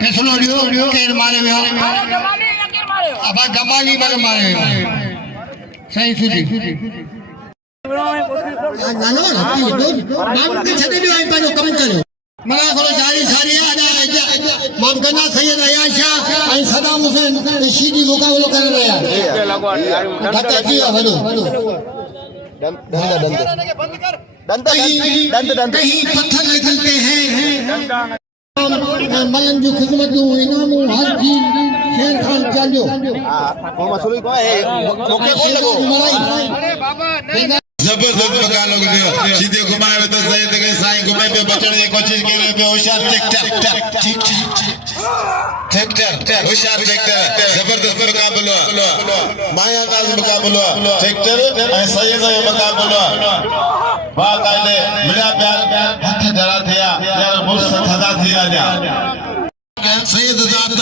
फैसलो लियो केर मारे वियो अब गमाली पर मारे सही सुधी नानो नाम के छदे दियो आई पानो कम करो मना खोलो जारी सारी आदा माफ करना सैयद अयान शाह आई सदाम हुसैन शीदी मुकाबलो कर रहे हैं खाता किया भलो दंद कहीं पत्थर निकलते हैं मलन जो खिदमत जो इनाम हर चीज शेर खान चालो मसूली को है ओके कौन लगो अरे बाबा नहीं जबरदस्त बका लोग सीधे घुमाए तो सैयद के साईं घुमे पे बचने की कोशिश कर रहे पे होशियार ट्रैक्टर होशियार ट्रैक्टर जबरदस्त मुकाबला माया का मुकाबला ट्रैक्टर और सैयद का मुकाबला बाकायदे मेरा प्यार हथ जरा थिया यार मुझसे सदा थिया सैयद